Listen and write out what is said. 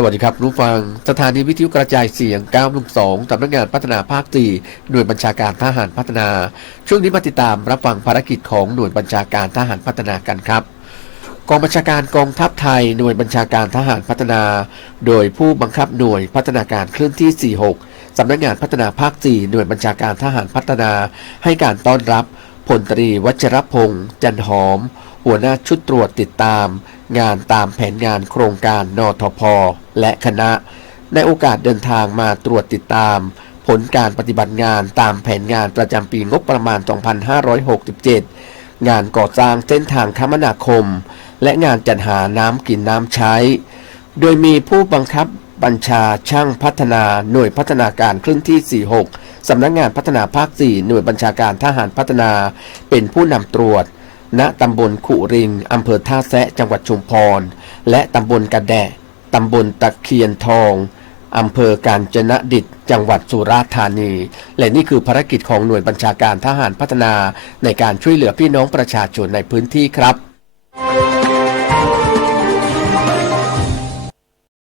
สวัสดีครับรู้ฟัง สถานีวิทยุกระจายเสียง912สำนักงานพัฒนาภาค4หน่วยบัญชาการทหารพัฒนา ช่วงนี้มาติดตามรับฟังภารกิจของหน่วยบัญชาการทหารพัฒนากันครับ กองบัญชาการกองทัพไทยหน่วยบัญชาการทหารพัฒนา โดยผู้บังคับหน่วยพัฒนาการเคลื่อนที่ 46สำนักงานพัฒนาภาค4หน่วยบัญชาการทหารพัฒนา ให้การต้อนรับ พลตรีวัชรพงษ์จันหอม หัวหน้าชุดตรวจติดตาม งานตามแผนงานโครงการนทพ และคณะ ในโอกาสเดินทางมาตรวจติดตาม ผลการปฏิบัติงานตามแผนงานประจำปีงบประมาณ 2567 งานก่อสร้างเส้นทางคมนาคม และงานจัดหาน้ำกินน้ำใช้ โดยมีผู้บังคับ บัญชาช่างพัฒนาหน่วยพัฒนาการเคลื่อนที่ 46 สำนักงานพัฒนาภาค 4 หน่วยบัญชาการทหารพัฒนา เป็นผู้นำตรวจ ณตำบลขุริงอำเภอท่าแซะจังหวัดชุมพร และตำบลกระแดะตำบลตะเคียนทองอำเภอกาญจนดิตจังหวัดสุราษฎร์ธานี และนี่คือภารกิจของหน่วยบัญชาการทหารพัฒนา ในการช่วยเหลือพี่น้องประชาชนในพื้นที่ครับ